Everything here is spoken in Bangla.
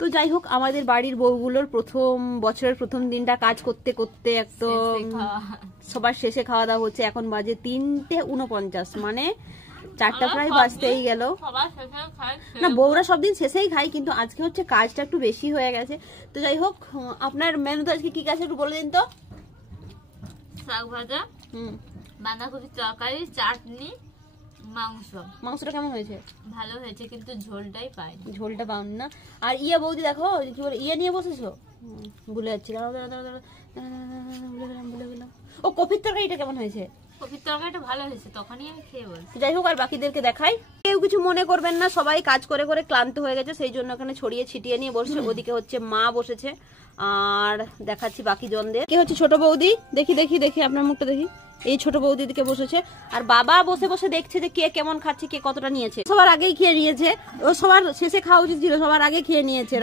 তো যাই হোক, আমাদের বাড়ির বউগুলোর বছরের প্রথম দিনটা কাজ করতে করতে একদম সবার শেষে খাওয়া দাওয়া হচ্ছে। এখন বাজে 3:49, মানে 4টা প্রায় বাজতেই গেল। না, বউরা সব দিন শেষেই খাই, কিন্তু আজকে হচ্ছে কাজটা একটু বেশি হয়ে গেছে। তো যাই হোক, আপনার মেনুতে আজকে কি আছে একটু বলে দিন তো। শাক ভাজা, বাঁধাকপি তরকারি, চাটনি, মাংস। মাংসটা কেমন হয়েছে? ভালো হয়েছে, কিন্তু ঝোলটাই পাইনি। ঝোলটা পান না। আর বৌদি দেখো কি বলে নিয়ে বসেছো, ভুলে যাচ্ছি। ভুলে গেলাম। ও, কপির তরকারিটা কেমন হয়েছে? কপির তরকারিটা ভালো হয়েছে, তখনই আমি খেয়ে বলছি। যাই হোক, আর বাকিদেরকে দেখাই। কেউ কিছু মনে করবেন না, সবাই কাজ করে করে ক্লান্ত হয়ে গেছে, সেই জন্য এখানে ছড়িয়ে ছিটিয়ে নিয়ে বসে। ওদিকে হচ্ছে মা বসেছে, আর দেখাচ্ছি বাকি জনদের। কে হচ্ছে ছোট বৌদি, দেখি আপনার মুখটা দেখি। এই ছোট বৌদি দিকে বসেছে, আর বাবা বসে বসে দেখছে যে কে কেমন খাচ্ছে, কে কতটা নিয়েছে। সবার আগেই খেয়ে নিয়েছে, ও সবার শেষে খাওয়া উচিত ছিল, সবার আগে খেয়ে নিয়েছে।